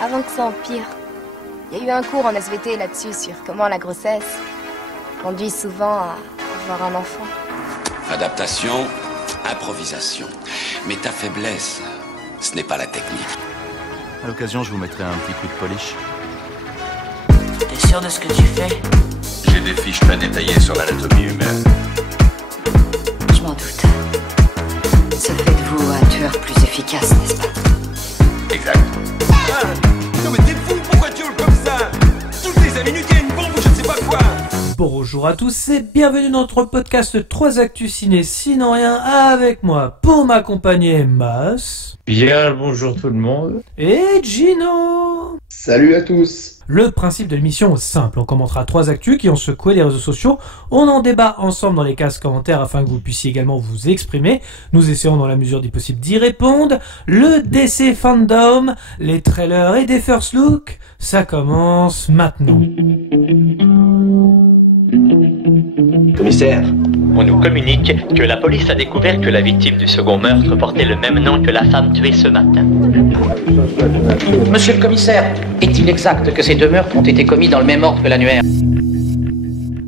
avant que ça empire. Il y a eu un cours en SVT là-dessus sur comment la grossesse conduit souvent à avoir un enfant. Adaptation, improvisation. Mais ta faiblesse, ce n'est pas la technique. À l'occasion, je vous mettrai un petit coup de polish. T'es sûr de ce que tu fais? J'ai des fiches très détaillées sur l'anatomie humaine. Je m'en doute. Ça fait de vous un tueur plus efficace, n'est-ce pas? Exact. Ah, non mais t'es fou, pourquoi tu hurles comme ça? Toutes les 5 minutes, il y a une bombe ou je ne sais pas quoi. Bonjour à tous et bienvenue dans notre podcast 3 Actus Ciné sinon rien avec moi pour m'accompagner Mas. Bien, bonjour tout le monde. Et Gino. Salut à tous. Le principe de l'émission est simple, on commentera 3 actus qui ont secoué les réseaux sociaux, on en débat ensemble dans les cases commentaires afin que vous puissiez également vous exprimer, nous essayons dans la mesure du possible d'y répondre, le DC Fandom, les trailers et des first looks, ça commence maintenant. Commissaire, on nous communique que la police a découvert que la victime du second meurtre portait le même nom que la femme tuée ce matin. Monsieur le commissaire, est-il exact que ces deux meurtres ont été commis dans le même ordre que l'annuaire?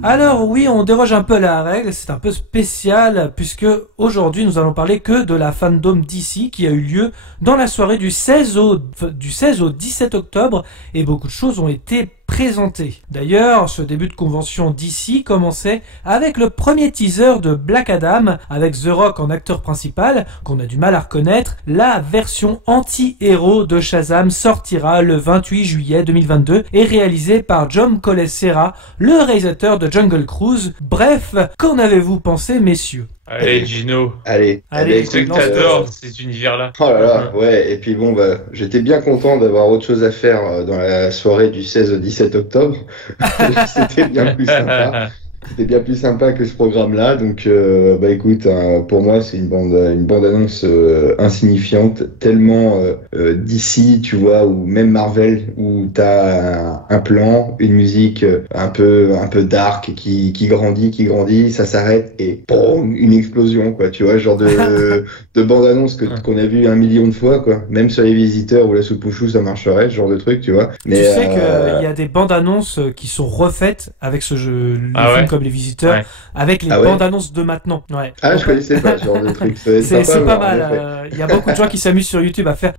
Alors oui, on déroge un peu à la règle, c'est un peu spécial puisque aujourd'hui nous allons parler que de la Fandom DC qui a eu lieu dans la soirée du 16 au 17 octobre et beaucoup de choses ont été présentées. D'ailleurs, ce début de convention DC commençait avec le premier teaser de Black Adam avec The Rock en acteur principal qu'on a du mal à reconnaître. La version anti-héros de Shazam sortira le 28 juillet 2022 et réalisée par John Collet-Serra, le réalisateur de Jungle Cruise. Bref, qu'en avez-vous pensé, messieurs? Allez Gino. Allez, C'est que t'adores cet univers-là. Oh là là, ouais, et puis bon, j'étais bien content d'avoir autre chose à faire dans la soirée du 16 au 17 octobre. C'était bien plus sympa. C'était bien plus sympa que ce programme-là, donc écoute, pour moi c'est une bande annonce insignifiante, tellement DC, tu vois, ou même Marvel, où t'as un plan, une musique un peu dark qui grandit, ça s'arrête et boum, une explosion, quoi, tu vois, genre de bande annonce qu'on a vu 1 million de fois, quoi, même sur les visiteurs ou la soupe aux choux ça marcherait, ce genre de truc, tu vois. Mais tu sais qu'il y a des bandes annonces qui sont refaites avec ce jeu, film comme les visiteurs, avec les bandes annonces de maintenant. Ouais. Ah, je connaissais pas ce genre de truc. C'est pas mal. Il y a beaucoup de gens qui s'amusent sur YouTube à faire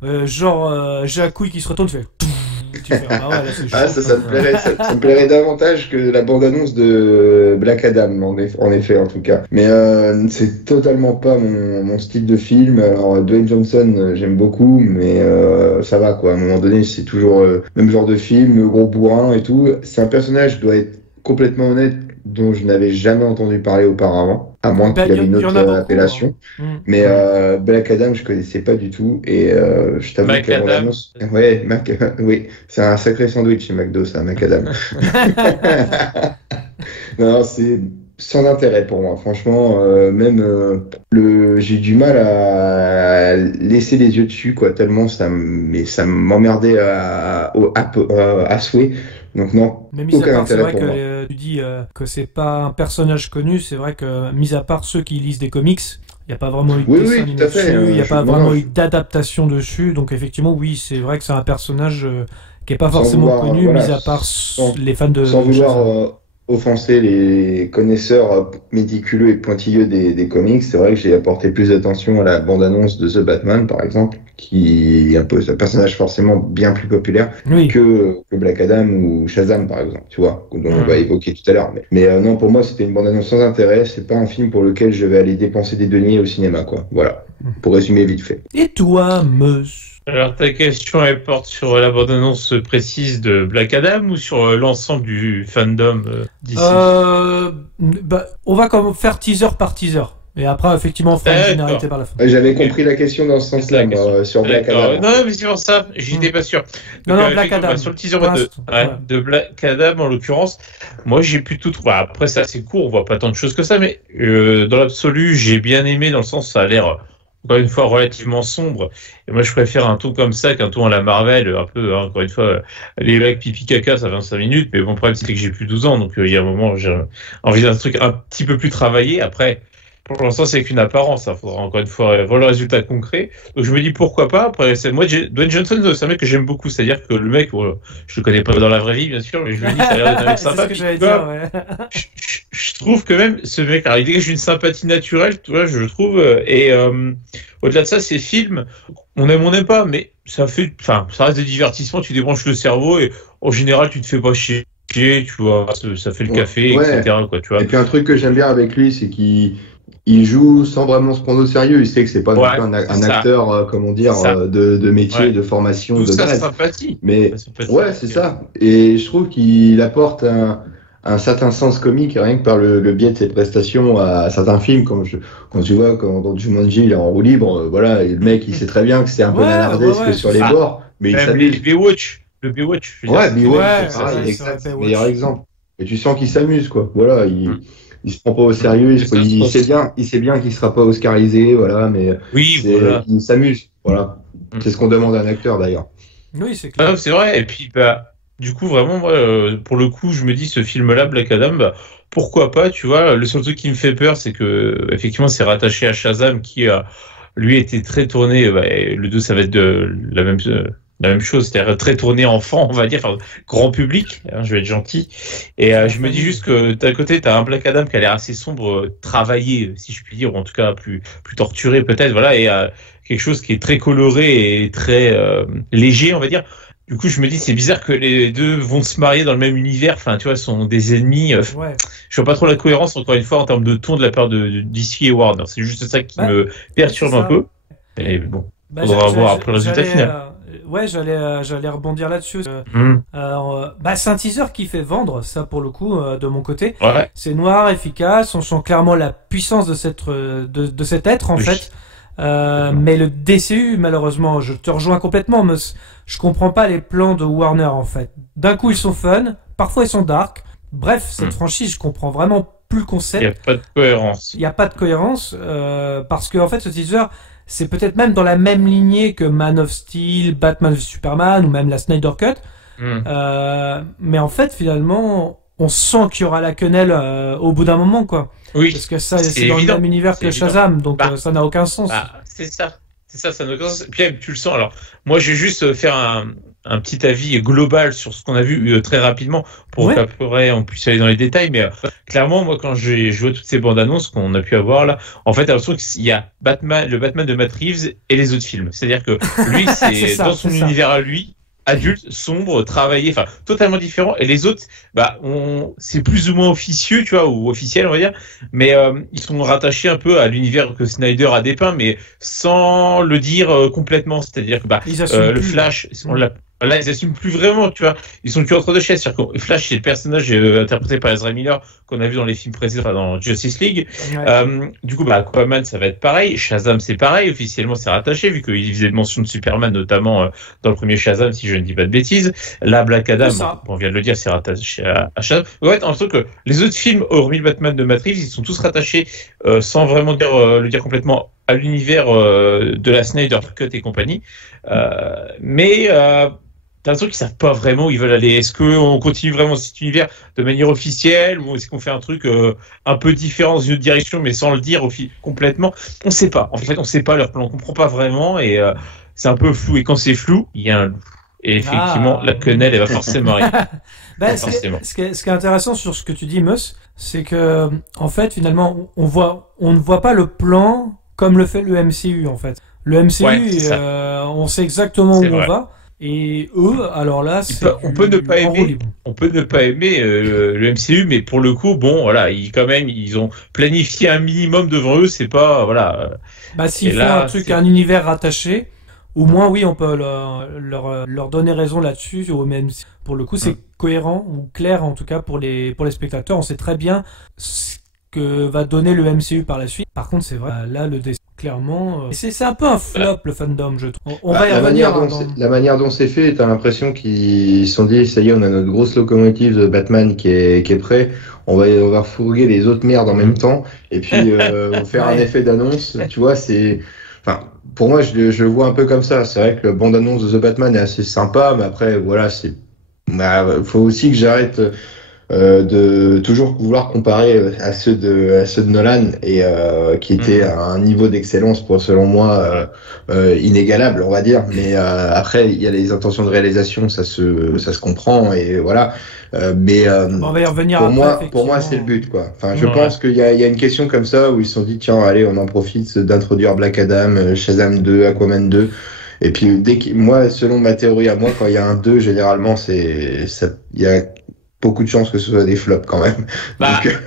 Jacouille qui se retourne, tu fais ça me plairait davantage que la bande-annonce de Black Adam, en effet, en tout cas. Mais c'est totalement pas mon style de film. Alors, Dwayne Johnson, j'aime beaucoup, mais ça va, quoi. À un moment donné, c'est toujours le même genre de film, le gros bourrin et tout. C'est un personnage, je dois être complètement honnête, dont je n'avais jamais entendu parler auparavant, à moins qu'il y avait une autre appellation. Mais Black Adam, je connaissais pas du tout, et je t'avoue que la bande-annonce... Ouais, oui, c'est un sacré sandwich chez McDo, ça, Macadam. Non, c'est sans intérêt pour moi, franchement, j'ai du mal à laisser les yeux dessus, quoi, tellement ça m'emmerdait à souhait. Donc non, mais aucun intérêt pour moi. C'est vrai que tu dis que c'est pas un personnage connu, c'est vrai que mis à part ceux qui lisent des comics, il n'y a pas vraiment eu de dessin animé dessus, il n'y a pas vraiment eu d'adaptation dessus, donc effectivement oui, c'est vrai que c'est un personnage qui n'est pas forcément connu, mis à part les fans de... Sans vouloir offenser les connaisseurs méticuleux et pointilleux des comics, c'est vrai que j'ai apporté plus d'attention à la bande-annonce de The Batman, par exemple, qui est un personnage forcément bien plus populaire que Black Adam ou Shazam, par exemple, tu vois, dont on va évoquer tout à l'heure. Mais non, pour moi, c'était une bande-annonce sans intérêt, c'est pas un film pour lequel je vais aller dépenser des deniers au cinéma, quoi. Voilà, pour résumer vite fait. Et toi, Meus? Alors ta question, elle porte sur la bande-annonce précise de Black Adam ou sur l'ensemble du fandom d'ici? On va faire teaser par teaser. Et après, effectivement, on fera une généralité par la fin. J'avais compris la question dans ce sens-là, sur Black Adam. Non, mais c'est pour ça, j'étais pas sûr. Donc, non, Black Adam. Sur le teaser de Black Adam, en l'occurrence, moi j'ai plutôt trouvé... Après, c'est assez court, on voit pas tant de choses que ça, mais dans l'absolu, j'ai bien aimé, dans le sens, ça a l'air... encore une fois relativement sombre, et moi je préfère un ton comme ça qu'un ton à la Marvel, un peu, encore une fois, les mecs pipi caca ça 25 minutes, mais bon, le problème c'est que j'ai plus 12 ans, donc il y a un moment j'ai envie d'un truc un petit peu plus travaillé. Après, Pour l'instant, c'est qu'une apparence. Il faudra encore une fois voir le résultat concret. Donc, je me dis pourquoi pas. Après, moi, Dwayne Johnson, c'est un mec que j'aime beaucoup. C'est-à-dire que le mec, je le connais pas dans la vraie vie, bien sûr, mais je me dis, ça a l'air d'être un mec sympa. C'est ce que j'allais dire, ouais. Je trouve que même ce mec, alors, il dégage une sympathie naturelle, tu vois, je trouve. Et au-delà de ça, ces films, on n'aime pas, mais ça reste des divertissements. Tu débranches le cerveau et en général, tu te fais pas chier. Tu vois, ça fait le café, etc. Quoi, tu vois. Et puis un truc que j'aime bien avec lui, c'est qu'il joue sans vraiment se prendre au sérieux. Il sait que c'est pas non plus un acteur, comment dire, de métier, de formation, tout de ça, base. sympathie. Mais c'est ça. Et je trouve qu'il apporte un certain sens comique rien que par le biais de ses prestations à certains films. Quand tu vois dans Jumanji, il est en roue libre, voilà, et le mec, il sait très bien que c'est un peu nanardesque sur les bords, mais il s'amuse. Le Baywatch. C'est pareil, exact, c'est le meilleur exemple. Et tu sens qu'il s'amuse, quoi. Voilà, il se prend pas au sérieux, il sait bien qu'il sera pas oscarisé, voilà, mais il s'amuse, voilà. C'est ce qu'on demande à un acteur, d'ailleurs. Oui, c'est clair. C'est vrai, et puis, du coup, vraiment, moi, pour le coup, je me dis, ce film-là, Black Adam, pourquoi pas, tu vois. Le seul truc qui me fait peur, c'est que, effectivement, c'est rattaché à Shazam, qui, lui, était très tourné, le 2, ça va être la même chose, c'est-à-dire très tourné enfant, on va dire, enfin, grand public, hein, je vais être gentil. Et je me dis juste que d'un côté, t'as un Black Adam qui a l'air assez sombre, travaillé, si je puis dire, ou en tout cas plus torturé peut-être, voilà, et quelque chose qui est très coloré et très léger, on va dire. Du coup, je me dis, c'est bizarre que les deux vont se marier dans le même univers, enfin, tu vois, sont des ennemis. Je vois pas trop la cohérence, encore une fois, en termes de ton de la part de DC et Warner. C'est juste ça qui me perturbe un peu. Et bon, faudra voir après le résultat final. Ouais, j'allais rebondir là-dessus. C'est un teaser qui fait vendre, ça pour le coup, de mon côté. Ouais. C'est noir, efficace, on sent clairement la puissance de cet être en fait. Mais le DCU, malheureusement, je te rejoins complètement, mais je comprends pas les plans de Warner en fait. D'un coup, ils sont fun, parfois ils sont dark. Bref, cette franchise, je comprends vraiment plus le concept. Il n'y a pas de cohérence. Il n'y a pas de cohérence parce que en fait, ce teaser, c'est peut-être même dans la même lignée que Man of Steel, Batman vs Superman ou même la Snyder Cut. Mais en fait, finalement, on sent qu'il y aura la quenelle au bout d'un moment, quoi. Oui. Parce que ça, c'est dans le même univers que Shazam, donc ça n'a aucun sens. C'est ça, ça n'a aucun sens. Puis tu le sens. Alors, moi, je vais juste faire un petit avis global sur ce qu'on a vu très rapidement pour qu'après on puisse aller dans les détails. Mais clairement, moi, quand j'ai joué toutes ces bandes annonces qu'on a pu avoir là, en fait, t'as l'impression qu'il y a le Batman de Matt Reeves et les autres films. C'est-à-dire que lui, c'est dans son univers à lui, adulte, sombre, travaillé, enfin totalement différent. Et les autres, c'est plus ou moins officieux, tu vois, ou officiel, on va dire. Mais ils sont rattachés un peu à l'univers que Snyder a dépeint, mais sans le dire complètement. C'est-à-dire que le Flash, là, ils assument plus vraiment, tu vois. Ils sont plus entre deux chaises. C'est-à-dire que Flash, c'est le personnage interprété par Ezra Miller qu'on a vu dans les films précédents, dans Justice League. Du coup, Aquaman, ça va être pareil. Shazam, c'est pareil. Officiellement, c'est rattaché, vu qu'il faisait mention de Superman, notamment dans le premier Shazam, si je ne dis pas de bêtises. Là, Black Adam, on vient de le dire, c'est rattaché à Shazam. Ouais, en fait, que les autres films, hormis le Batman de Matt Reeves, ils sont tous rattachés, sans vraiment le dire complètement, à l'univers de la Snyder Cut et compagnie. Mais t'as l'impression qu'ils savent pas vraiment où ils veulent aller. Est-ce qu'on continue vraiment cet univers de manière officielle ou est-ce qu'on fait un truc un peu différent dans une autre direction mais sans le dire complètement? On sait pas. En fait, on sait pas leur plan. On comprend pas vraiment et c'est un peu flou. Et quand c'est flou, il y a un loup. Et effectivement, la quenelle, elle va forcément arriver. Ce qui est intéressant sur ce que tu dis, Mus, c'est que en fait, finalement, on ne voit pas le plan comme le fait le MCU en fait. Le MCU, on sait exactement où on va. Et eux, alors là, on peut ne pas aimer le MCU, mais pour le coup, bon, voilà, ils ont planifié un minimum devant eux. C'est pas, voilà. S'ils font un truc, un univers rattaché, au moins, oui, on peut leur donner raison là-dessus. Même pour le coup, c'est cohérent ou clair en tout cas pour les spectateurs. On sait très bien ce que va donner le MCU par la suite. Par contre, c'est vrai, là, clairement, c'est un peu un flop le fandom, je trouve. On va y revenir. La manière dont c'est fait, t'as l'impression qu'ils se sont dit, ça y est, on a notre grosse locomotive de Batman qui est prêt. On va refourguer les autres merdes en même temps, et puis on va faire un effet d'annonce. Tu vois, pour moi, je le vois un peu comme ça. C'est vrai que la bande-annonce de The Batman est assez sympa, mais après, voilà, faut aussi que j'arrête de toujours vouloir comparer à ceux de Nolan et qui étaient à un niveau d'excellence selon moi inégalable, on va dire. Mais après, il y a les intentions de réalisation, ça se comprend et voilà. Mais on va y revenir pour moi, c'est le but, quoi. Enfin, je pense qu'il y a une question comme ça où ils se sont dit, tiens, allez, on en profite d'introduire Black Adam, Shazam 2, Aquaman 2. Et puis, moi, selon ma théorie à moi, quand il y a un 2, généralement, il y a beaucoup de chances que ce soit des flops quand même. Donc,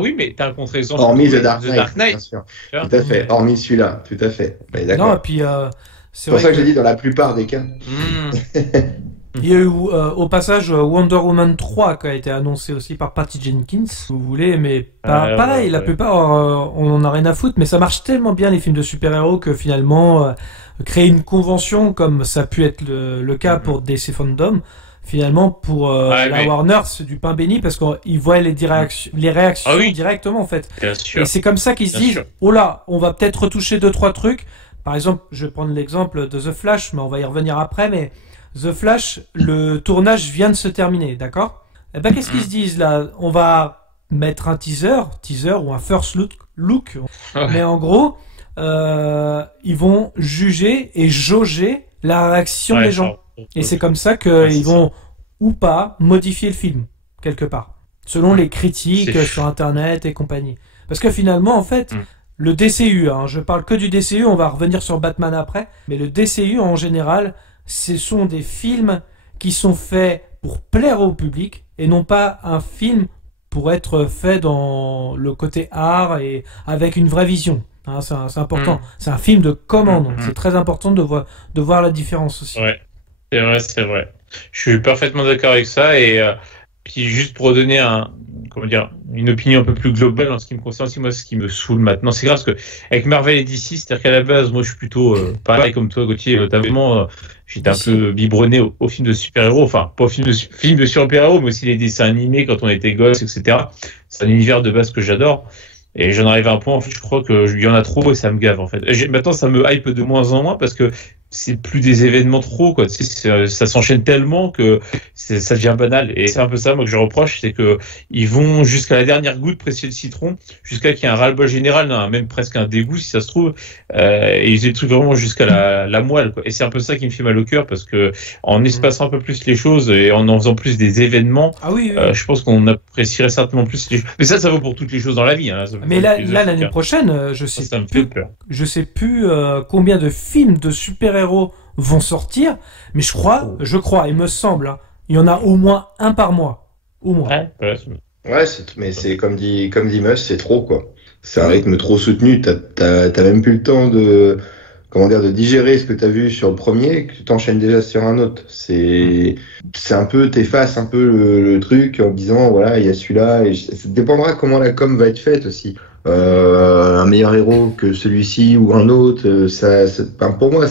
oui, mais t'as un contre-exemple. Hormis The Dark Knight. Bien sûr. Tout à fait. Hormis celui-là, tout à fait. Mais d'accord. Non, et puis, c'est pour ça que j'ai dit dans la plupart des cas. Il y a eu au passage Wonder Woman 3 qui a été annoncé aussi par Patty Jenkins, si vous voulez, mais pareil, la plupart on en a rien à foutre, mais ça marche tellement bien les films de super-héros que finalement créer une convention comme ça a pu être le cas pour DC Fandom, finalement pour la Warner c'est du pain béni parce qu'ils voient les réactions directement en fait. Et c'est comme ça qu'ils se disent oh là, on va peut-être retoucher 2-3 trucs. Par exemple, je vais prendre l'exemple de The Flash, mais on va y revenir après, mais The Flash, le tournage vient de se terminer, d'accord? Eh ben, qu'est-ce qu'ils se disent là? On va mettre un teaser ou un first look. Mais en gros, ils vont juger et jauger la réaction des gens. Et c'est comme ça qu'ils vont ou pas modifier le film, quelque part. Selon les critiques sur Internet et compagnie. Parce que finalement, en fait, le DCU, je parle que du DCU, on va revenir sur Batman après, mais le DCU en général, ce sont des films qui sont faits pour plaire au public et non pas un film pour être fait dans le côté art et avec une vraie vision. C'est important. C'est un film de commande, donc c'est très important de voir la différence aussi. Ouais, c'est vrai. Je suis parfaitement d'accord avec ça et puis juste pour donner une opinion un peu plus globale en ce qui me concerne, moi ce qui me saoule maintenant, c'est grave parce que avec Marvel et DC, c'est-à-dire qu'à la base, moi je suis plutôt pareil comme toi, Gauthier, notamment j'étais un peu biberonné aux films de super-héros, enfin pas aux films de super-héros, mais aussi les dessins animés quand on était gosses, etc. C'est un univers de base que j'adore. Et j'en arrive à un point, en fait, je crois qu'il y en a trop et ça me gave, en fait. Maintenant, ça me hype de moins en moins parce que c'est plus des événements trop, quoi. Tu sais, ça s'enchaîne tellement que ça devient banal. Et c'est un peu ça, moi, que je reproche, c'est que ils vont jusqu'à la dernière goutte presser le citron, jusqu'à qu'il y ait un ras-le-bol général, même presque un dégoût, si ça se trouve. Et ils étouffent vraiment jusqu'à la moelle, quoi. Et c'est un peu ça qui me fait mal au cœur parce que en espaçant un peu plus les choses et en faisant plus des événements, je pense qu'on apprécierait certainement plus les choses. Mais ça vaut pour toutes les choses dans la vie, hein. Mais là, l'année prochaine, je sais plus combien de films de super-héros vont sortir, mais je crois, il me semble, il y en a au moins un par mois. Au moins. Mais c'est comme dit Mus, c'est trop, quoi. C'est un rythme trop soutenu, t'as même plus le temps de digérer ce que t'as vu sur le premier, que tu t'enchaînes déjà sur un autre. C'est un peu, t'effaces un peu le truc en disant, voilà, il y a celui-là, et ça dépendra comment la com va être faite aussi. Un meilleur héros que celui-ci ou un autre, pour moi,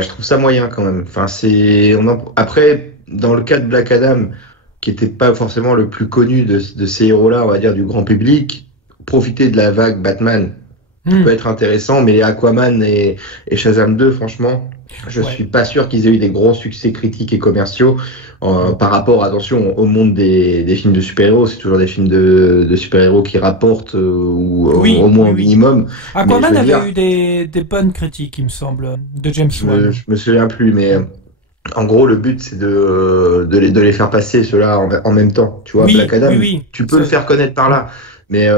je trouve ça moyen quand même. Enfin, après, dans le cas de Black Adam, qui était pas forcément le plus connu de ces héros-là, on va dire, du grand public, profiter de la vague Batman peut être intéressant, mais Aquaman et Shazam 2, franchement, je suis pas sûr qu'ils aient eu des gros succès critiques et commerciaux par rapport, attention, au monde des films de super-héros. C'est toujours des films de super-héros qui rapportent au moins au minimum. Aquaman avait eu des bonnes critiques, il me semble, de James Wan. Je me souviens plus, mais en gros, le but, c'est de les faire passer ceux-là en même temps. Tu vois, Black Adam, tu peux le faire connaître par là, mais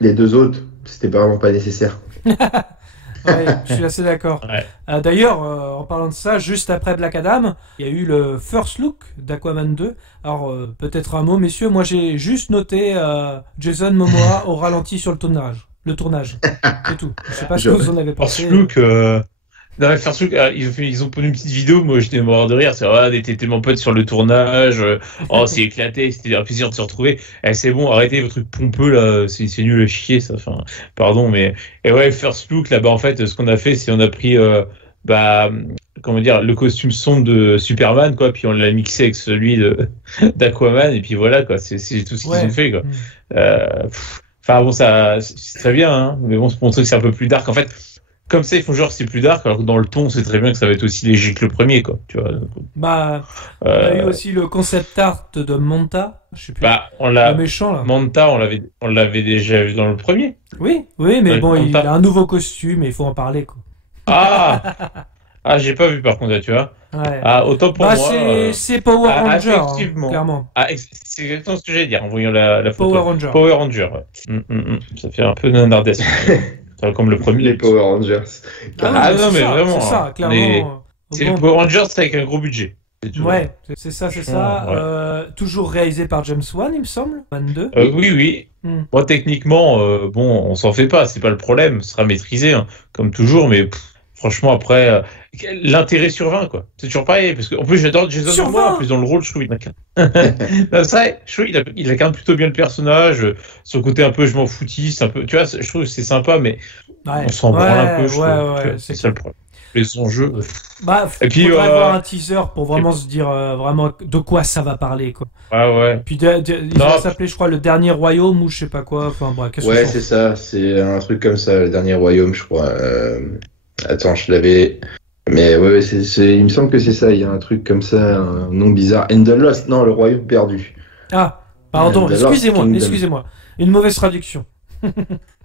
les deux autres, c'était vraiment pas nécessaire. Je suis assez d'accord. D'ailleurs, en parlant de ça, juste après Black Adam, il y a eu le first look d'Aquaman 2. Alors, peut-être un mot, messieurs. Moi, j'ai juste noté Jason Momoa au ralenti sur le tournage. C'est tout. Je sais pas ce que vous en avez pensé. First look, non, mais First Look, ils ont posé une petite vidéo, moi j'étais mort de rire, c'est on était tellement potes sur le tournage, c'est éclaté, c'était un plaisir de se retrouver, c'est bon, arrêtez vos trucs pompeux là, c'est nul à chier ça, enfin, pardon, mais, et ouais, First Look, là, en fait, ce qu'on a fait, c'est on a pris, le costume sombre de Superman, quoi, puis on l'a mixé avec celui d'Aquaman, et puis voilà, quoi, c'est tout ce qu'ils ont fait, quoi. Enfin bon, ça, c'est très bien, hein, mais bon, pour montrer que c'est un peu plus dark, en fait. comme ça, ils font genre c'est plus dark, alors que dans le ton, c'est très bien que ça va être aussi léger que le premier, quoi. Tu vois. Bah, on a eu aussi le concept art de Manta. Je sais plus. Bah, le méchant là. Manta, on l'avait déjà vu dans le premier. Oui, mais Ouais, bon, il Manta. a un nouveau costume et il faut en parler, quoi. Ah, j'ai pas vu par contre, tu vois. Ouais. Ah, autant pour Bah, moi. c'est Power Ranger, effectivement. clairement. C'est exactement ce que j'allais dire en voyant la photo. Power Ranger. Ouais. Ça fait un peu nanardesque. Comme le premier. Les Power Rangers. Non, mais vraiment. C'est ça, clairement. C'est les Power Rangers avec un gros budget. Ouais, c'est ça. Ouais. Toujours réalisé par James Wan, il me semble. 22. Oui. Moi, techniquement, on s'en fait pas, c'est pas le problème. Ce sera maîtrisé, hein, comme toujours, mais franchement, après, l'intérêt survint, quoi. C'est toujours pareil, parce qu'en plus, j'adore Jason Momoa, en plus, dans le rôle, je trouve c'est vrai, je trouve il incarne plutôt bien le personnage, son côté un peu je m'en foutiste, un peu, tu vois, je trouve que c'est sympa, mais on s'en branle un peu, je trouve. C'est ça le problème. Les enjeux. Et puis, faudrait voir un teaser pour vraiment se dire vraiment de quoi ça va parler, quoi. Ouais. Puis il va s'appeler, je crois, le dernier royaume ou je sais pas quoi. Enfin, bref, ouais, c'est ça. C'est un truc comme ça, le dernier royaume, je crois. Attends, je l'avais. Mais ouais, il me semble que c'est ça. Il y a un truc comme ça, un nom bizarre. And the Lost, non, le royaume perdu. Ah, pardon. Excusez-moi. Une mauvaise traduction.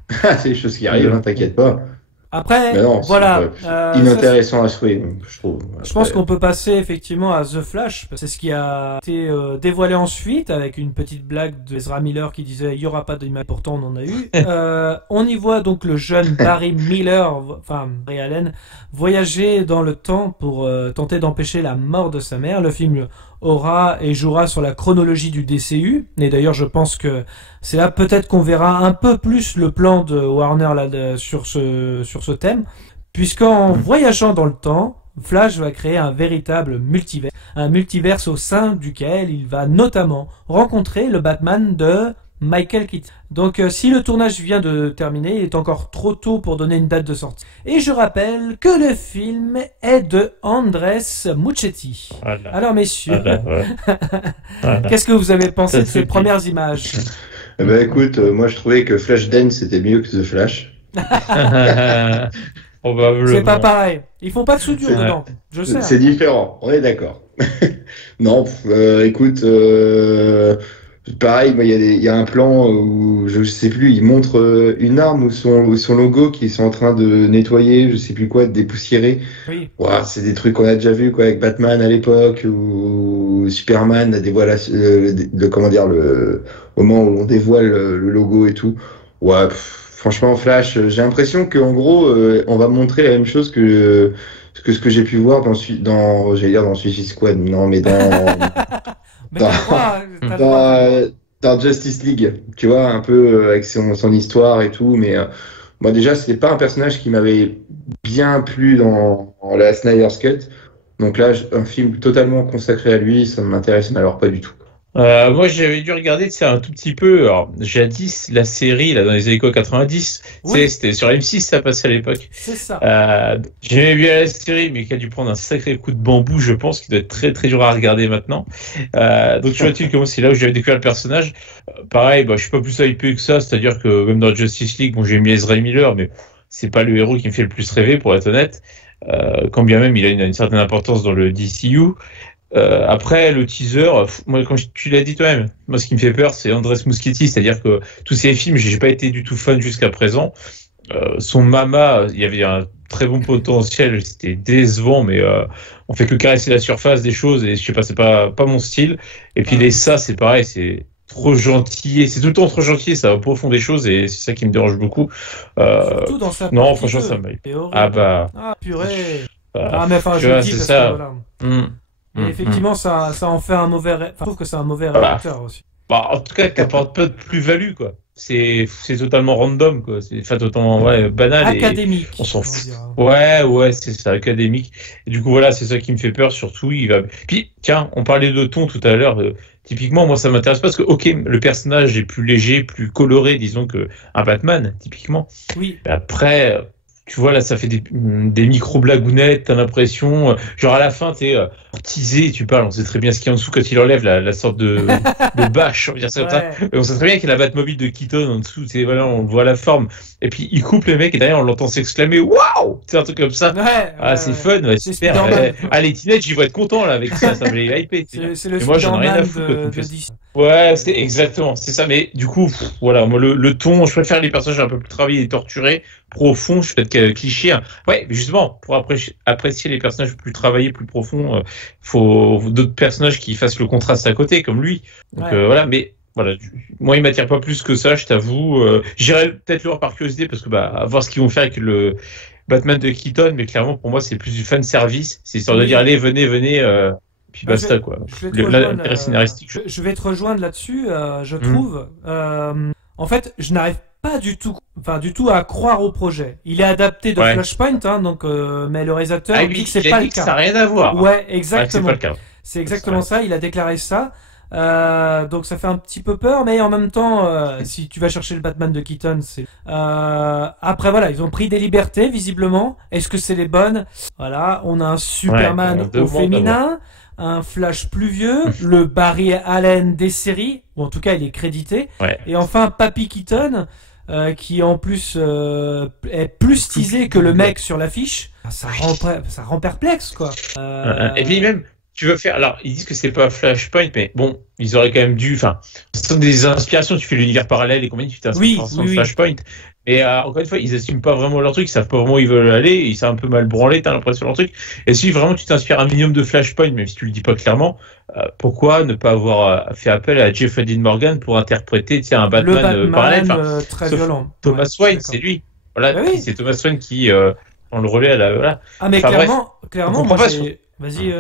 C'est des choses qui arrivent, hein, t'inquiète pas. Après, non, voilà. Inintéressant à souhait, je trouve. Je pense qu'on peut passer effectivement à The Flash. C'est ce qui a été dévoilé ensuite avec une petite blague de Ezra Miller qui disait il y aura pas d'image, pourtant on en a eu. On y voit donc le jeune Barry Barry Allen, voyager dans le temps pour tenter d'empêcher la mort de sa mère. Le film aura et jouera sur la chronologie du DCU. Et d'ailleurs, je pense que c'est là peut-être qu'on verra un peu plus le plan de Warner là, sur ce thème, puisqu'en voyageant dans le temps, Flash va créer un véritable multivers, un multiverse au sein duquel il va notamment rencontrer le Batman de Michael Keaton. Donc si le tournage vient de terminer, il est encore trop tôt pour donner une date de sortie. Et je rappelle que le film est de Andrés Muschietti. Voilà. Alors messieurs, qu'est-ce que vous avez pensé de ces premières images? Écoute, moi je trouvais que Flashdance c'était mieux que The Flash. C'est pas pareil. Ils font pas de soudure dedans. Je sais. C'est différent. On est d'accord. Non, écoute, pareil, il y a un plan où je sais plus, il montre une arme ou son logo qu'ils sont en train de nettoyer, je sais plus quoi, de dépoussiérer. Oui. Ouais, c'est des trucs qu'on a déjà vu quoi avec Batman à l'époque ou Superman dévoile au moment où on dévoile le logo et tout. Ouais. Franchement, Flash, j'ai l'impression qu'en gros, on va montrer la même chose que ce que j'ai pu voir dans Suicide Squad. Non, mais dans Justice League. Tu vois, un peu avec son histoire et tout. Mais moi, déjà, c'était pas un personnage qui m'avait bien plu dans la Snyder's Cut. Donc là, un film totalement consacré à lui, ça ne m'intéresse alors pas du tout. Moi, j'avais dû regarder un tout petit peu. Alors, jadis, la série là dans les années 90, c'était sur M6, ça passait à l'époque. C'est ça. J'aimais bien la série, mais qui a dû prendre un sacré coup de bambou, je pense, qui doit être très très dur à regarder maintenant. Donc, tu vois-tu comment c'est là où j'avais découvert le personnage. Pareil, je suis pas plus hypé que ça, c'est-à-dire que même dans Justice League, j'ai mis Ezra Miller, mais c'est pas le héros qui me fait le plus rêver, pour être honnête. Quand bien même il a une certaine importance dans le DCU. Après le teaser, moi quand tu l'as dit toi-même, moi ce qui me fait peur c'est Andrés Muschietti, c'est-à-dire que tous ces films j'ai pas été du tout fan jusqu'à présent. Son Mama, il y avait un très bon potentiel, c'était décevant, mais on fait que caresser la surface des choses et je sais pas, c'est pas mon style. Et puis ça c'est pareil, c'est trop gentil, c'est tout le temps trop gentil, ça va au profond des choses et c'est ça qui me dérange beaucoup. Surtout dans sa non, franchement ça m'a. Ah purée. Mais enfin je dis parce que voilà. Et effectivement, ça en fait un mauvais. Je trouve que c'est un mauvais réacteur aussi. En tout cas, t'apportes pas de plus-value, quoi. C'est totalement random, quoi. C'est totalement banal. Académique. On s'en fout. Ouais, c'est ça, académique. Et du coup, voilà, c'est ça qui me fait peur, surtout. Puis, tiens, on parlait de ton tout à l'heure. Typiquement, moi, ça m'intéresse pas parce que, le personnage est plus léger, plus coloré, disons, qu'un Batman, typiquement. Oui. Mais après. tu vois, là, ça fait des micro-blagounettes, t'as l'impression. Genre, à la fin, t'es teasé, tu parles, on sait très bien ce qu'il y a en dessous quand il enlève la sorte de bâche, on va dire ça comme ça. Et on sait très bien qu'il y a la Batmobile de Keaton en dessous, voilà, on voit la forme. Et puis, il coupe les mecs, et derrière, on l'entend s'exclamer, waouh! C'est un truc comme ça. C'est fun, c'est super. Les teenagers, ils vont être contents, là, avec ça va les hyper. C'est le moi, j'en ai rien à foutre de DC. Ouais, c'est exactement, c'est ça. Mais du coup, voilà, moi, le ton, je préfère les personnages un peu plus travaillés et torturés, profonds, je fais de clichés. Ouais, mais justement, pour apprécier les personnages plus travaillés, plus profonds, faut d'autres personnages qui fassent le contraste à côté, comme lui. Donc voilà, mais voilà, moi, il m'attire pas plus que ça, je t'avoue. J'irai peut-être le voir par curiosité, parce que à voir ce qu'ils vont faire avec le Batman de Keaton, mais clairement, pour moi, c'est plus du fan service. C'est histoire de dire, allez, venez. Puis basta, quoi. L'intérêt scénaristique. Je vais te rejoindre là-dessus, je trouve. En fait, je n'arrive pas du tout à croire au projet. Il est adapté de Flashpoint, hein, donc, mais le réalisateur dit que c'est pas le cas. Ça n'a rien à voir. Ouais, exactement. C'est pas le cas. C'est exactement ça. Il a déclaré ça. Donc ça fait un petit peu peur, mais en même temps, si tu vas chercher le Batman de Keaton, c'est. Après voilà, ils ont pris des libertés visiblement. Est-ce que c'est les bonnes? Voilà, on a un Superman au féminin. Un Flash plus vieux, le Barry Allen des séries, ou en tout cas il est crédité, et enfin Papy Keaton, qui en plus est plus teasé que le mec sur l'affiche. Ça rend perplexe, quoi. Et puis même, tu veux faire... Alors, ils disent que c'est pas Flashpoint, mais bon, ils auraient quand même dû... Enfin, ce sont des inspirations, tu fais l'univers parallèle et compagnie, tu t'inspires sur Flashpoint. Mais encore une fois, ils assument pas vraiment leur truc, ils savent pas vraiment où ils veulent aller, ils sont un peu mal branlés, t'as l'impression leur truc. Et si vraiment tu t'inspires un minimum de Flashpoint, même si tu le dis pas clairement, pourquoi ne pas avoir fait appel à Jeffrey Dean Morgan pour interpréter un Batman parallèle, très violent. Thomas Wayne, c'est lui. Voilà, c'est Thomas Wayne qui prend le relais à la... Voilà. Ah mais clairement, moi vas-y.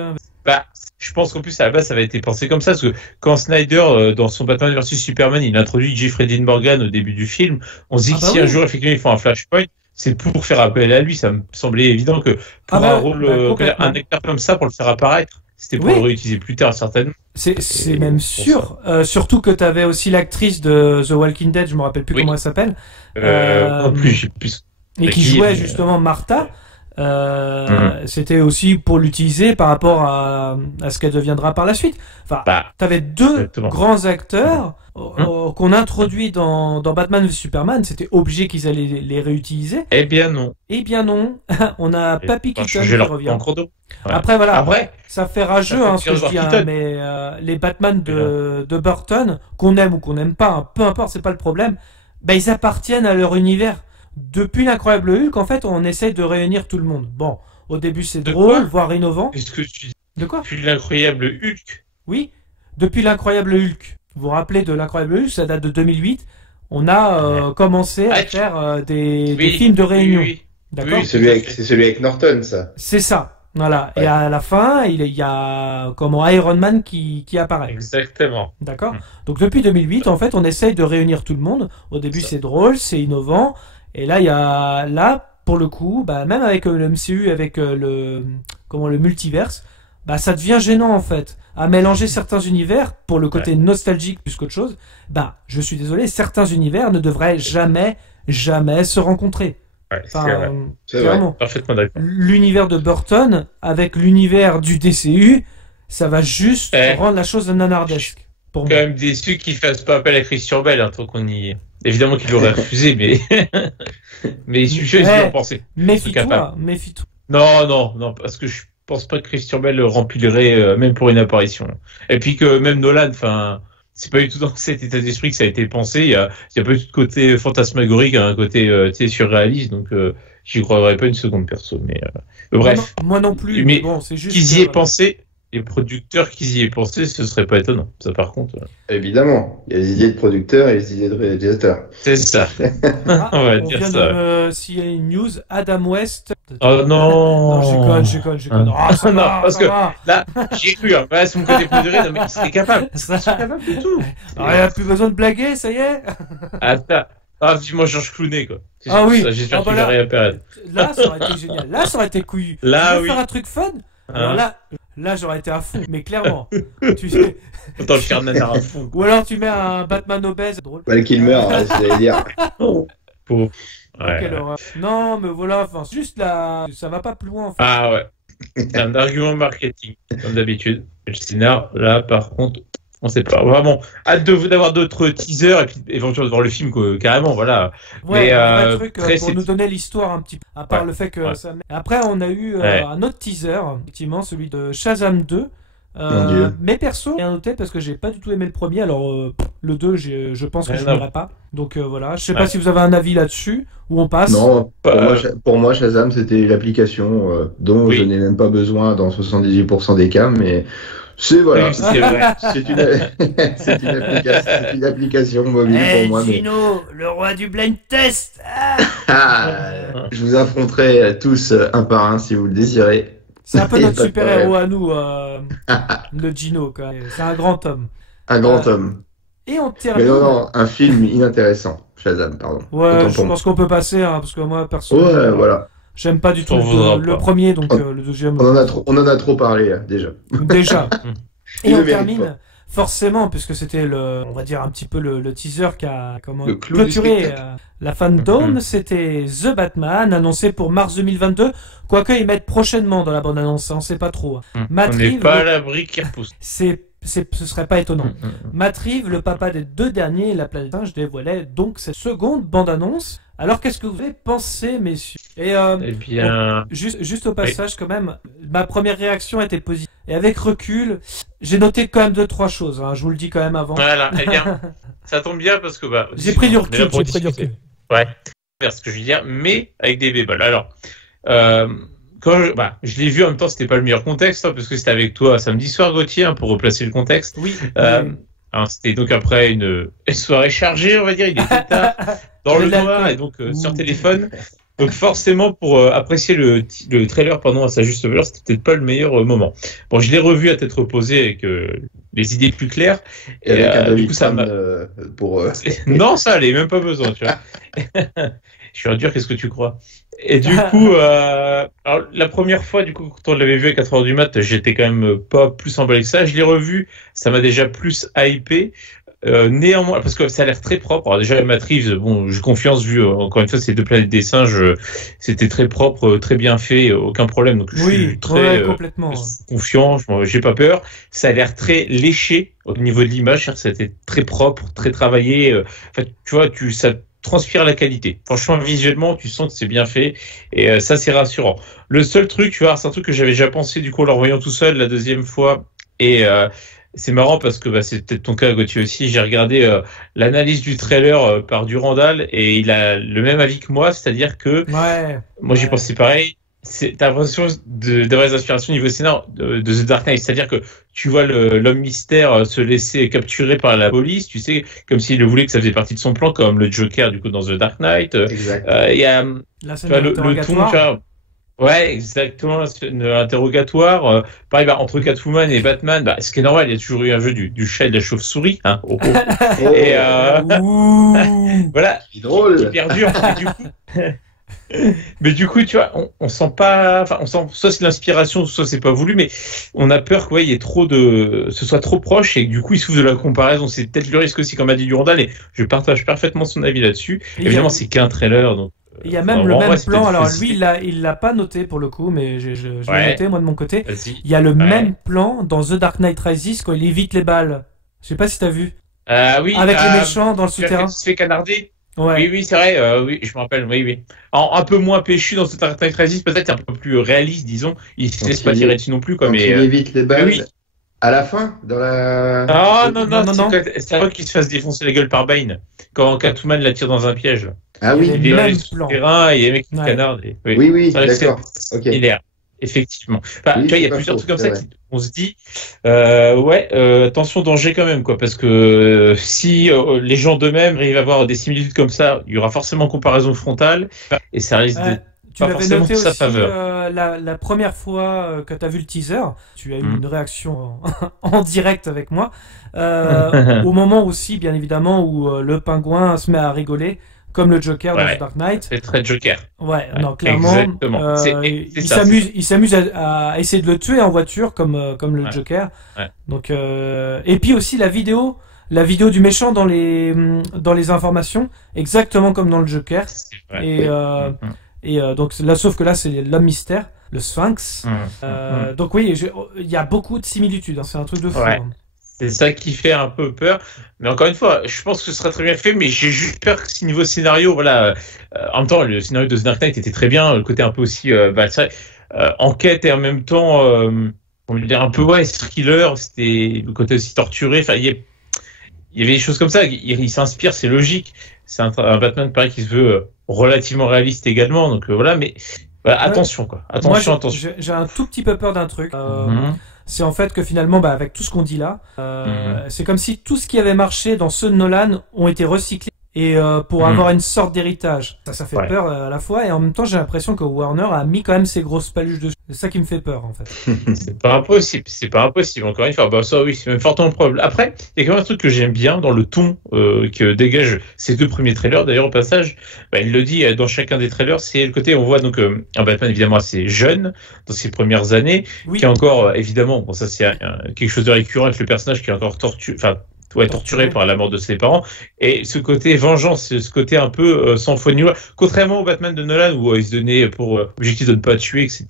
Je pense qu'en plus à la base ça avait été pensé comme ça, parce que quand Snyder dans son Batman vs Superman il introduit Jeffrey Dean Morgan au début du film, on se dit que si un jour effectivement ils font un Flashpoint, c'est pour faire appel à lui. Ça me semblait évident que pour un rôle, un acteur comme ça, pour le faire apparaître, c'était pour le réutiliser plus tard certainement. C'est même sûr. Surtout que t'avais aussi l'actrice de The Walking Dead, je me rappelle plus comment elle s'appelle. Non plus, j'ai plus. Et qui jouait justement Martha. C'était aussi pour l'utiliser par rapport à ce qu'elle deviendra par la suite. Enfin, t'avais deux grands acteurs qu'on introduit dans Batman v Superman. C'était obligé qu'ils allaient les réutiliser. Eh bien non. On a Papy Keaton qui revient. Après voilà, ça fait rageux ce que je dis, mais les Batman de Burton, qu'on aime ou qu'on n'aime pas, peu importe, c'est pas le problème. Ils appartiennent à leur univers. Depuis l'Incroyable Hulk, en fait, on essaye de réunir tout le monde. Bon, au début, c'est drôle, voire innovant. Qu'est-ce que tu dis? De quoi? Depuis l'Incroyable Hulk? Oui, depuis l'Incroyable Hulk. Vous vous rappelez de l'Incroyable Hulk, ça date de 2008. On a commencé à faire des films de réunion. D'accord? Oui, c'est celui avec Norton, ça. C'est ça. Voilà. Et à la fin, il y a Iron Man qui apparaît. Exactement. D'accord? Donc depuis 2008, en fait, on essaye de réunir tout le monde. Au début, c'est drôle, c'est innovant. Et là, pour le coup, même avec le MCU, avec le multiverse, ça devient gênant en fait. À mélanger certains univers pour le côté nostalgique plus qu'autre chose. Je suis désolé, certains univers ne devraient jamais se rencontrer. C'est vrai. Parfaitement d'accord. L'univers de Burton avec l'univers du DCU, ça va juste rendre la chose nanardesque. Quand même déçu qu'ils fassent pas appel à Christian Bale, tant qu'on y est. Évidemment qu'il l'aurait refusé, mais je suis sûr qu'ils y ont pensé. Méfie-toi. Non, parce que je pense pas que Christian Bale remplirait même pour une apparition. Et puis que même Nolan, c'est pas du tout dans cet état d'esprit que ça a été pensé. Il y a pas du tout de côté fantasmagorique, un côté surréaliste, donc j'y croirais pas une seconde perso. Mais bref. Moi non plus. Mais bon, c'est juste qu'ils y aient pensé. Les producteurs qui y aient pensé, ce serait pas étonnant. Ça, par contre. Évidemment, il y a les idées de producteurs et les idées de réalisateurs. C'est ça. On va dire ça. S'il y a une news, Adam West. Oh non. Non, je déconne. Non, parce que là, j'ai cru. C'est mon côté préféré. Non, mais il serait capable. Il serait capable de tout. Il n'y a plus besoin de blaguer, ça y est. Attends. Dis-moi Georges Clooney, quoi. Oui. J'espère qu'il va réapparaître. Là, ça aurait été génial. Là, ça aurait été couillu. Là, oui. Faire un truc fun. Alors là, j'aurais été à fond, mais clairement. Tu sais. Autant le faire nanar à fond. Ou alors tu mets un Batman obèse, c'est drôle. Val Kilmer, j'allais dire. Pour... Quelle horreur. Non, mais voilà, enfin, c'est juste là, ça va pas plus loin. En fait. Ah ouais. C'est un argument marketing, comme d'habitude. Le scénar, là, par contre, on sait pas. Vraiment, hâte d'avoir d'autres teasers et puis éventuellement de voir le film, quoi, carrément, voilà. Ouais, mais un truc très pour nous donner l'histoire un petit peu. À part le fait que ça... Après, on a eu un autre teaser, effectivement, celui de Shazam 2. Mais perso, j'ai noté parce que j'ai pas du tout aimé le premier, alors le 2, je pense que je n'irai pas. Donc voilà, je sais pas si vous avez un avis là-dessus, où on passe. Non, pour moi Shazam, c'était l'application dont je n'ai même pas besoin dans 78% des cas, mais c'est voilà. Oui, c'est vrai. c'est une application mobile pour moi. Gino, le roi du blind test. Je vous affronterai tous un par un si vous le désirez. C'est un peu notre super-héros à nous, le Gino, quoi. C'est un grand homme. Un grand homme. Et on termine... Mais non, un film inintéressant. Shazam, pardon. Ouais, je pense qu'on peut passer, hein, parce que moi, personnellement... Ouais, voilà. J'aime pas du tout le premier, donc le deuxième... On en a trop parlé, déjà. Déjà. Et on termine... Forcément, puisque c'était on va dire un petit peu le teaser qui a clôturé la fandom, c'était The Batman, annoncé pour mars 2022. Quoique ils mettent prochainement dans la bande-annonce, on sait pas trop. Matt Reeves, on n'est pas à l'abri qui repousse. Ce serait pas étonnant. Matt Reeves, le papa des deux derniers, la planète singe, dévoilait donc cette seconde bande-annonce. Alors qu'est-ce que vous avez pensé, messieurs? Et bien... juste au passage, quand même, ma première réaction était positive. Et avec recul, j'ai noté quand même 2-3 choses. Hein, je vous le dis quand même avant. Voilà, eh bien, ça tombe bien parce que j'ai pris du recul. Ouais, vers ce que je veux dire, mais avec des bémols. Alors, quand je l'ai vu en même temps, c'était pas le meilleur contexte, hein, parce que c'était avec toi samedi soir, Gauthier, hein, pour replacer le contexte. Oui. Alors, c'était donc après une soirée chargée, on va dire. Il était tard, dans le noir, et donc sur téléphone. Donc forcément, pour apprécier le trailer pendant à sa juste valeur, c'était peut-être pas le meilleur moment. Bon, je l'ai revu à tête reposée avec les idées plus claires. Et avec un du coup, ça m'a... Non, ça allait, même pas besoin, tu vois. Je suis dur, qu'est-ce que tu crois? Et du coup, alors, la première fois, du coup, quand on l'avait vu à 4h du mat, j'étais quand même pas plus emballé que ça. Je l'ai revu, ça m'a déjà plus hypé. Néanmoins, parce que ça a l'air très propre. Alors déjà, Matt Reeves, bon, j'ai confiance vu encore une fois ces deux planètes des singes, c'était très propre, très bien fait, aucun problème. Donc je suis très complètement confiant, j'ai pas peur. Ça a l'air très léché au niveau de l'image, c'était très propre, très travaillé. En fait, tu vois, ça transpire la qualité. Franchement, visuellement, tu sens que c'est bien fait et ça, c'est rassurant. Le seul truc, tu vois, c'est un truc que j'avais déjà pensé du coup en le revoyant tout seul la deuxième fois et c'est marrant parce que c'est peut-être ton cas, Gauthier aussi. J'ai regardé l'analyse du trailer par Durandal et il a le même avis que moi, c'est-à-dire que moi j'ai pensé pareil. T'as l'impression d'avoir des inspirations au niveau scénar de The Dark Knight, c'est-à-dire que tu vois l'homme mystère se laisser capturer par la police, tu sais, comme s'il voulait que ça faisait partie de son plan, comme le Joker du coup dans The Dark Knight. Il y a le ton, tu vois. Ouais, exactement, l'interrogatoire. Pareil, entre Catwoman et Batman, ce qui est normal, il y a toujours eu un jeu du chat et de la chauve-souris, hein. Et voilà, c'est drôle. Qui perdure. Mais du coup, tu vois, on sent pas, on sent soit c'est l'inspiration, soit c'est pas voulu, mais on a peur qu'il y ait ce soit trop proche et que du coup il souffre de la comparaison. C'est peut-être le risque aussi, comme a dit Durandal, et je partage parfaitement son avis là-dessus. Évidemment, c'est qu'un trailer, donc. Il y a même le même plan, alors lui il l'a pas noté pour le coup, mais je l'ai noté moi de mon côté. Il y a le même plan dans The Dark Knight Rises quand il évite les balles. Je sais pas si t'as vu. Oui. Avec les méchants dans le souterrain. Il se fait canarder. Ouais. Oui, c'est vrai, oui, je me rappelle, oui. Un peu moins péchu dans The Dark Knight Rises, peut-être un peu plus réaliste, disons. Il se laisse pas tirer dessus non plus, quoi, mais. Il évite les balles. Oui. À la fin, dans la... Non. C'est un qui se fasse défoncer la gueule par Bane. Quand Catwoman la tire dans un piège. Ah oui, il est dans le terrain et il y a un mec qui canarde. Oui, d'accord. Okay. Il est effectivement. Enfin, tu vois, il y a plusieurs trucs comme ça on se dit, attention, danger quand même, quoi, parce que si les gens d'eux-mêmes arrivent à avoir des similitudes comme ça, il y aura forcément comparaison frontale et ça risque de tu l'avais noté aussi la première fois que tu as vu le teaser, tu as eu une réaction en direct avec moi, au moment aussi, bien évidemment, où le pingouin se met à rigoler, comme le Joker dans The Dark Knight. C'est très Joker. Non, clairement, il s'amuse à essayer de le tuer en voiture, comme le Joker. Donc, et puis aussi la vidéo la vidéo du méchant dans les informations, exactement comme dans le Joker. Et donc là, sauf que là, c'est l'homme mystère, le Sphinx. Donc oui, il y a beaucoup de similitudes. Hein, c'est un truc de fou. Ouais. Hein. C'est ça qui fait un peu peur. Mais encore une fois, je pense que ce sera très bien fait, mais j'ai juste peur que si niveau scénario, voilà, en même temps, le scénario de The Dark Knight était très bien, le côté un peu aussi, enquête et en même temps, on va dire un peu, thriller, c'était le côté aussi torturé, enfin, il y avait des choses comme ça, il s'inspire, c'est logique. C'est un Batman, pareil, qui se veut relativement réaliste également, donc voilà, mais voilà, attention, quoi. Attention, Moi, attention. J'ai un tout petit peu peur d'un truc. C'est en fait que finalement, avec tout ce qu'on dit là, c'est comme si tout ce qui avait marché dans ceux de Nolan ont été recyclés et pour avoir une sorte d'héritage. Ça fait peur à la fois et en même temps, j'ai l'impression que Warner a mis quand même ses grosses paluches dessus. C'est ça qui me fait peur en fait. C'est pas impossible. Encore une fois, ça oui, c'est même fortement probable. Après, il y a quand même un truc que j'aime bien dans le ton que dégagent ces 2 premiers trailers. D'ailleurs, au passage, il le dit dans chacun des trailers, c'est le côté, on voit donc un Batman évidemment assez jeune dans ses premières années, qui est encore évidemment, bon ça c'est quelque chose de récurrent avec le personnage qui est encore torturé par la mort de ses parents, et ce côté vengeance, ce côté un peu sans foi ni loi, contrairement au Batman de Nolan où il se donnait pour objectif de ne pas tuer, etc.,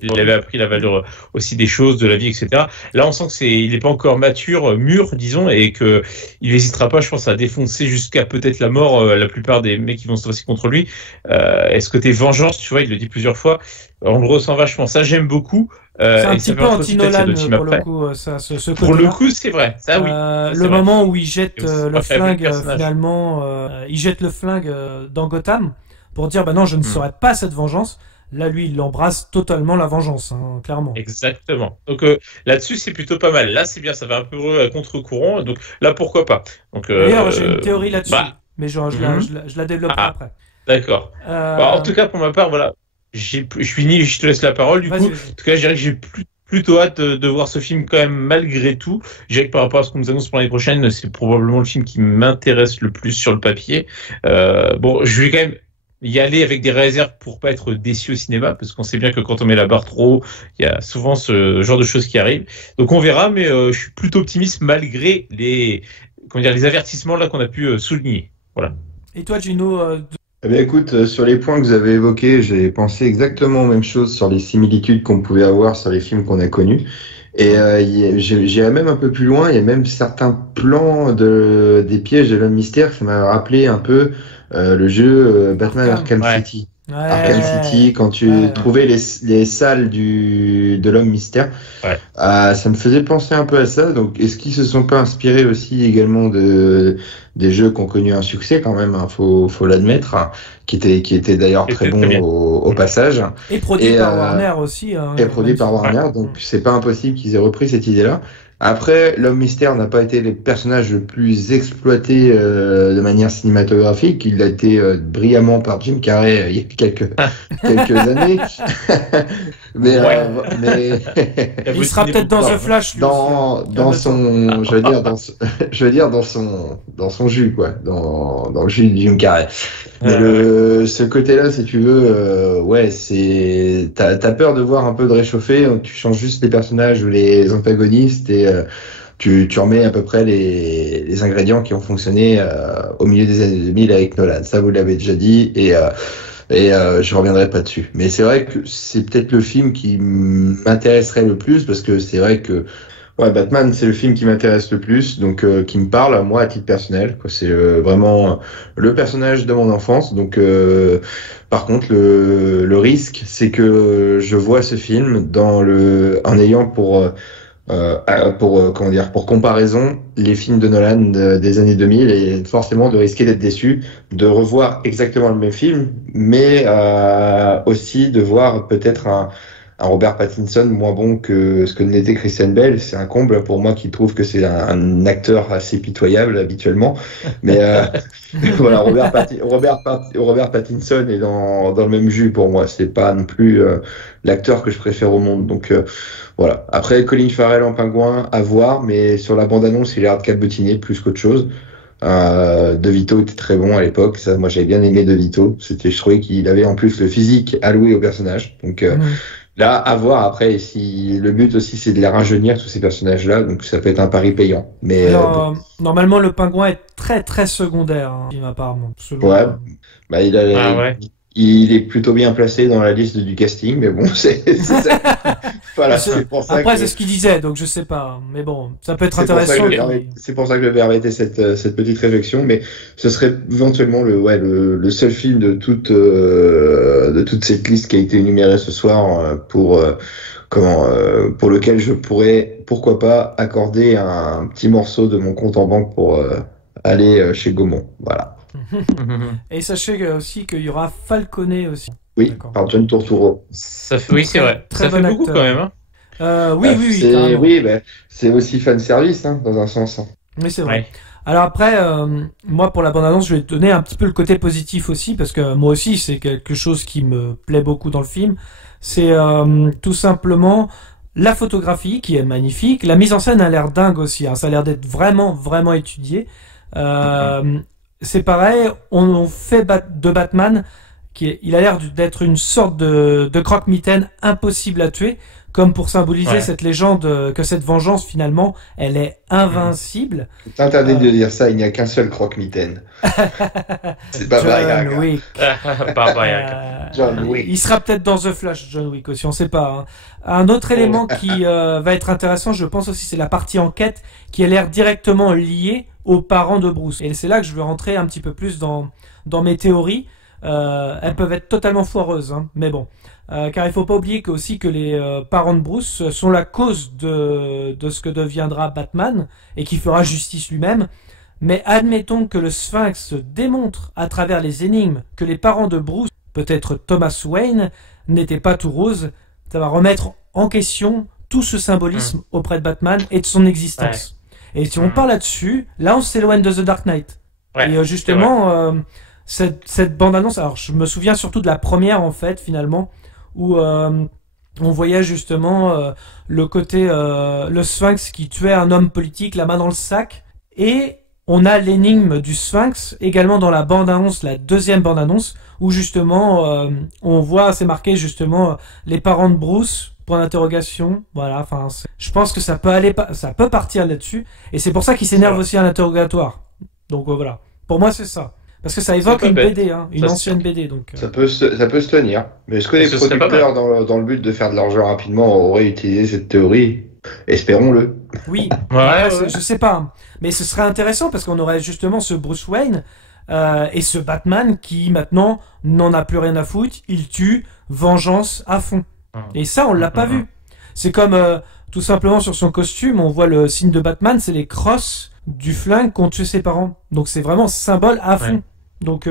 qu'il avait appris la valeur aussi des choses, de la vie, etc. Là on sent que il est pas encore mûr, disons, et que il n'hésitera pas, je pense, à défoncer jusqu'à peut-être la mort la plupart des mecs qui vont se passer contre lui. Et ce côté vengeance, tu vois, il le dit plusieurs fois, on le ressent vachement, ça j'aime beaucoup. C'est un petit peu anti-Nolan pour le coup, ce pour le coup, c'est vrai. Ça, oui. Le moment où il jette le flingue, finalement, il jette le flingue dans Gotham pour dire, non, je ne saurais pas cette vengeance. Là, lui, il embrasse totalement la vengeance, hein, clairement. Exactement. Donc là-dessus, c'est plutôt pas mal. Là, c'est bien, ça va un peu à contre-courant. Donc là, pourquoi pas. D'ailleurs, j'ai une théorie là-dessus, mais je la développerai après. D'accord. En tout cas, pour ma part, voilà. Je finis, je te laisse la parole du coup. En tout cas, je dirais que j'ai plutôt hâte de voir ce film quand même malgré tout. Je dirais que par rapport à ce qu'on nous annonce pour l'année prochaine, c'est probablement le film qui m'intéresse le plus sur le papier. Je vais quand même y aller avec des réserves pour pas être déçu au cinéma, parce qu'on sait bien que quand on met la barre trop haut, il y a souvent ce genre de choses qui arrivent. Donc on verra, mais je suis plutôt optimiste malgré les avertissements là qu'on a pu souligner. Voilà. Et toi, Gino, Eh bien, écoute, sur les points que vous avez évoqués, j'ai pensé exactement aux mêmes choses sur les similitudes qu'on pouvait avoir sur les films qu'on a connus. Et j'irais même un peu plus loin, il y a même certains plans des pièges de l'homme mystère, ça m'a rappelé un peu le jeu Batman Arkham City. Arkham City, quand tu trouvais les salles de l'homme mystère, ça me faisait penser un peu à ça. Donc, est-ce qu'ils se sont pas inspirés aussi également des jeux qui ont connu un succès quand même, hein, faut l'admettre, hein, qui était d'ailleurs très bon au passage. Et produit par Warner aussi. Hein, et produit par Warner, donc c'est pas impossible qu'ils aient repris cette idée-là. Après, l'homme mystère n'a pas été le personnage le plus exploité de manière cinématographique. Il a été brillamment par Jim Carrey il y a quelques années. mais il sera peut-être dans The Flash. Dans son jus, quoi, dans le jus de Jim Carrey. Mais ce côté-là, si tu veux, t'as peur de voir un peu de réchauffer. Tu changes juste les personnages ou les antagonistes et tu remets à peu près les ingrédients qui ont fonctionné au milieu des années 2000 avec Nolan. Ça, vous l'avez déjà dit et je reviendrai pas dessus. Mais c'est vrai que c'est peut-être le film qui m'intéresserait le plus parce que c'est vrai que Batman, c'est le film qui m'intéresse le plus, donc qui me parle à moi à titre personnel, quoi. C'est vraiment le personnage de mon enfance. Donc, par contre, le risque, c'est que je vois ce film en ayant pour comparaison les films de Nolan des années 2000 et forcément de risquer d'être déçu, de revoir exactement le même film, mais aussi de voir peut-être un Robert Pattinson moins bon que ce que n'était Christian Bale. C'est un comble pour moi qui trouve que c'est un acteur assez pitoyable habituellement. Mais voilà, Robert Pattinson est dans le même jus pour moi. C'est pas non plus l'acteur que je préfère au monde. Donc voilà. Après, Colin Farrell en pingouin, à voir, mais sur la bande-annonce, il a l'air de cabotiner plus qu'autre chose. De Vito était très bon à l'époque. Ça, moi, j'avais bien aimé De Vito. Je trouvais qu'il avait en plus le physique alloué au personnage. Donc Là, à voir après, si le but aussi c'est de les rajeunir tous ces personnages-là, donc ça peut être un pari payant. Mais Alors, normalement, le pingouin est très très secondaire, apparemment. Selon, ouais, bah, ouais. il est plutôt bien placé dans la liste du casting, mais bon, c'est ça. Voilà, c'est pour ça Après, que... c'est ce qu'il disait, donc je sais pas. Mais bon, ça peut être C'est pour ça intéressant. c'est pour ça que je vais arrêter cette petite réflexion, mais ce serait éventuellement le seul film de toute cette liste qui a été énumérée ce soir pour lequel je pourrais, pourquoi pas, accorder un petit morceau de mon compte en banque pour aller chez Gaumont. Voilà. Et sachez aussi qu'il y aura Falconet aussi. Oui, D'accord. par John Turturro. Ça fait, oui, c'est vrai. Très Ça fait bon beaucoup acteur. quand même. Hein. Oui, carrément. Oui, c'est aussi fan service, dans un sens. Mais c'est vrai. Ouais. Alors après, moi pour la bande-annonce, je vais te donner un petit peu le côté positif aussi, parce que moi aussi c'est quelque chose qui me plaît beaucoup dans le film. C'est tout simplement la photographie qui est magnifique, la mise en scène a l'air dingue aussi, ça a l'air d'être vraiment vraiment étudié. C'est pareil, on fait de Batman, il a l'air d'être une sorte de croque-mitaine impossible à tuer, comme pour symboliser cette légende que cette vengeance finalement, elle est invincible. C'est interdit de dire ça, il n'y a qu'un seul croque-mitaine. C'est Baba Yaga. John Wick. Baba Yaga. John Wick. Il sera peut-être dans The Flash, John Wick aussi, on sait pas. Un autre élément qui va être intéressant, je pense aussi, c'est la partie enquête qui a l'air directement liée aux parents de Bruce. Et c'est là que je veux rentrer un petit peu plus dans mes théories. Elles peuvent être totalement foireuses, mais bon. Car il faut pas oublier que les parents de Bruce sont la cause de ce que deviendra Batman et qui fera justice lui-même. Mais admettons que le Sphinx démontre à travers les énigmes que les parents de Bruce, peut-être Thomas Wayne, n'étaient pas tout roses. Ça va remettre en question tout ce symbolisme auprès de Batman et de son existence. Ouais. Et si on parle là-dessus, là on s'éloigne de The Dark Knight. Ouais, et justement, cette bande-annonce, alors je me souviens surtout de la première en fait, finalement, où on voyait justement le côté le Sphinx qui tuait un homme politique, la main dans le sac, et on a l'énigme du Sphinx également dans la bande-annonce, la deuxième bande-annonce, où justement on voit, c'est marqué justement les parents de Bruce, point d'interrogation, voilà, enfin je pense que ça peut partir là-dessus, et c'est pour ça qu'il s'énerve aussi à l'interrogatoire. Donc voilà, pour moi c'est ça. Parce que ça évoque une BD, une ancienne BD. Donc, ça peut se tenir. Mais est-ce que les producteurs, dans le but de faire de l'argent rapidement, auraient utilisé cette théorie ? Espérons-le. Oui, je sais pas. Mais ce serait intéressant parce qu'on aurait justement ce Bruce Wayne et ce Batman qui maintenant n'en a plus rien à foutre. Il tue, vengeance à fond. Et ça, on l'a pas vu. C'est comme tout simplement sur son costume, on voit le signe de Batman, c'est les crosses du flingue qu'ont tué ses parents. Donc c'est vraiment symbole à fond. Ouais. Donc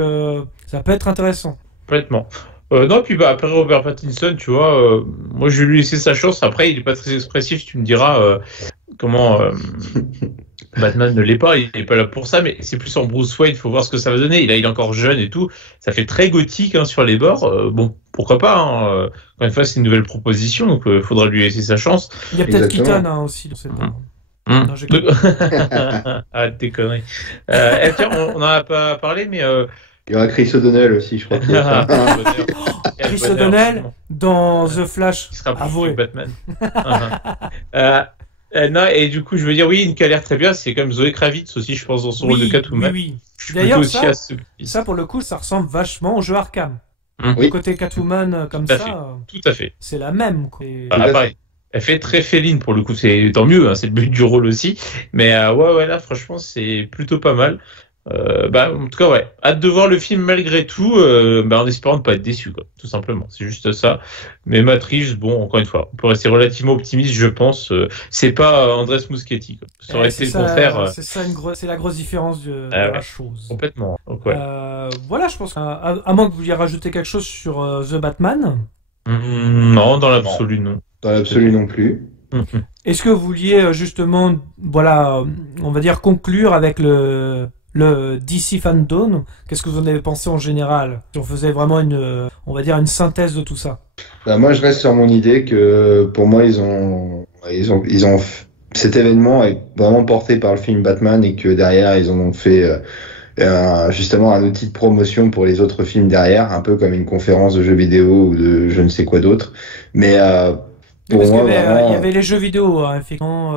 ça peut être intéressant. Complètement. Non, puis après Robert Pattinson, tu vois, moi je vais lui laisser sa chance. Après, il est pas très expressif, tu me diras comment Batman ne l'est pas, il est pas là pour ça, mais c'est plus en Bruce Wayne, il faut voir ce que ça va donner. Il est encore jeune et tout, ça fait très gothique sur les bords. Bon, pourquoi pas, encore une fois, c'est une nouvelle proposition, donc il faudra lui laisser sa chance. Il y a peut-être Keaton aussi dans cette Non, arrête tes conneries. Tiens, on n'en a pas parlé, mais il y aura Chris O'Donnell aussi, je crois. Chris O'Donnell dans The Flash. Qui sera plus Batman. Non, et du coup, je veux dire, oui, une qui a l'air très bien, c'est comme Zoé Kravitz aussi, je pense, dans son rôle de Catwoman. Oui. D'ailleurs, ça, pour le coup, ça ressemble vachement au jeu Arkham. Le côté Catwoman comme ça. Tout à fait. C'est la même. Pareil. Elle fait très féline pour le coup, c'est tant mieux, c'est le but du rôle aussi. Mais ouais, là, franchement, c'est plutôt pas mal. En tout cas, ouais, hâte de voir le film malgré tout, en espérant ne pas être déçu, quoi, tout simplement. C'est juste ça. Mais Matt Reeves, bon, encore une fois, on peut rester relativement optimiste, je pense. C'est pas Andrés Muschietti, quoi. Ça aurait été le contraire. C'est ça, c'est la grosse différence de la chose. Complètement. Donc, ouais. Voilà, je pense qu'à moins que vous vouliez rajouter quelque chose sur The Batman. Non, dans l'absolu, non. Dans l'absolu non plus. Est-ce que vous vouliez justement, voilà, on va dire conclure avec le DC Fandom? Qu'est-ce que vous en avez pensé en général? Si on faisait vraiment on va dire une synthèse de tout ça. Moi, je reste sur mon idée que pour moi, ils ont cet événement est vraiment porté par le film Batman et que derrière, ils en ont fait justement un outil de promotion pour les autres films derrière, un peu comme une conférence de jeux vidéo ou de je ne sais quoi d'autre. Mais pour parce moi, qu'il y avait, vraiment, il y avait les jeux vidéo, hein, effectivement,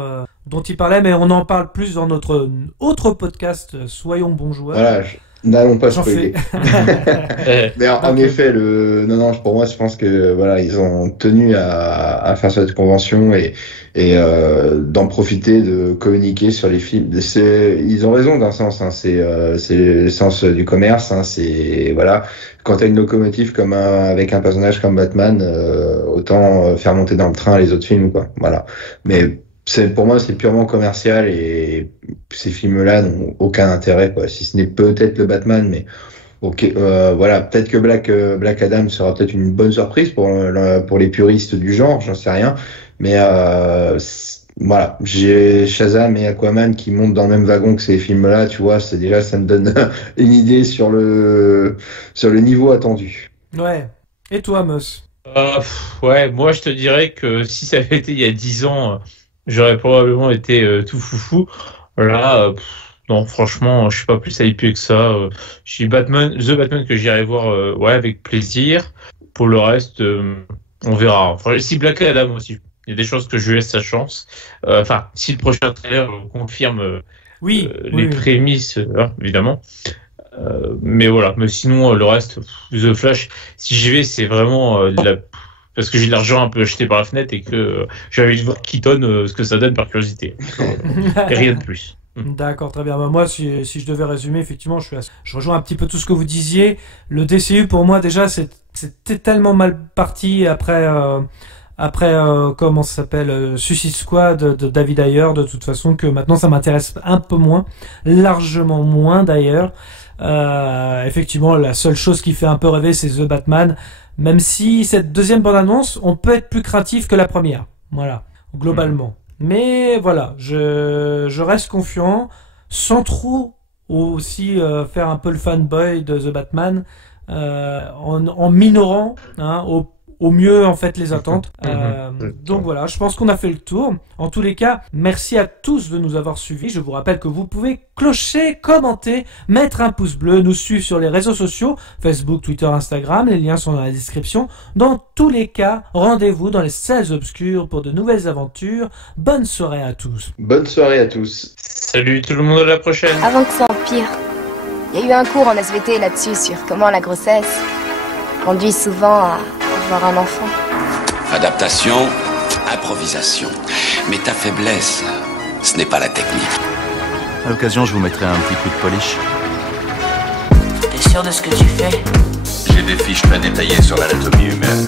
dont il parlait, mais on en parle plus dans notre autre podcast, Soyons bons joueurs. voilà, n'allons pas J'en spoiler. fais. Mais en effet, non, pour moi, je pense que voilà, ils ont tenu à faire cette convention et d'en profiter, de communiquer sur les films. Ils ont raison d'un sens, hein, c'est le sens du commerce, hein, c'est voilà. Quand t'as une locomotive avec un personnage comme Batman, autant faire monter dans le train les autres films, quoi. Voilà. Mais pour moi, c'est purement commercial et ces films-là n'ont aucun intérêt, quoi. Si ce n'est peut-être le Batman, mais ok, voilà, peut-être que Black Adam sera peut-être une bonne surprise pour les puristes du genre, j'en sais rien. Mais voilà, j'ai Shazam et Aquaman qui montent dans le même wagon que ces films-là, tu vois, ça me donne une idée sur le niveau attendu. Ouais. Et toi, Moss? Ouais, moi je te dirais que si ça avait été il y a 10 ans, j'aurais probablement été tout foufou. Là, non, franchement, je suis pas plus hypé que ça. Je suis The Batman que j'irai voir, ouais, avec plaisir. Pour le reste, on verra. Enfin, si Black Adam aussi. Il y a des chances que je lui laisse sa chance. Enfin, si le prochain trailer confirme les prémices, évidemment. Mais voilà. Mais sinon, le reste, The Flash, si j'y vais, c'est vraiment parce que j'ai de l'argent un peu acheté par la fenêtre et que j'ai envie de voir Keaton, ce que ça donne par curiosité. Et rien de plus. D'accord, très bien. Bah, moi, si je devais résumer, effectivement, je rejoins un petit peu tout ce que vous disiez. Le DCU, pour moi, déjà, c'était tellement mal parti après comment ça s'appelle, Suicide Squad de David Ayer, de toute façon, que maintenant ça m'intéresse un peu moins, largement moins d'ailleurs. Effectivement, la seule chose qui fait un peu rêver, c'est The Batman, même si cette deuxième bande-annonce, on peut être plus craintif que la première, voilà, globalement. Mais voilà, je reste confiant, sans trop aussi faire un peu le fanboy de The Batman, en minorant, hein, au mieux en fait les attentes. Donc voilà, je pense qu'on a fait le tour. En tous les cas, merci à tous de nous avoir suivis. Je vous rappelle que vous pouvez clocher, commenter, mettre un pouce bleu, nous suivre sur les réseaux sociaux, Facebook, Twitter, Instagram, les liens sont dans la description. Dans tous les cas, rendez-vous dans les salles obscures pour de nouvelles aventures. Bonne soirée à tous. Bonne soirée à tous. Salut tout le monde, à la prochaine. Avant que ça empire, il y a eu un cours en SVT là-dessus sur comment la grossesse conduit souvent à avoir un enfant. Adaptation, improvisation. Mais ta faiblesse, ce n'est pas la technique. À l'occasion, je vous mettrai un petit coup de polish. T'es sûr de ce que tu fais? J'ai des fiches très détaillées sur l'anatomie humaine.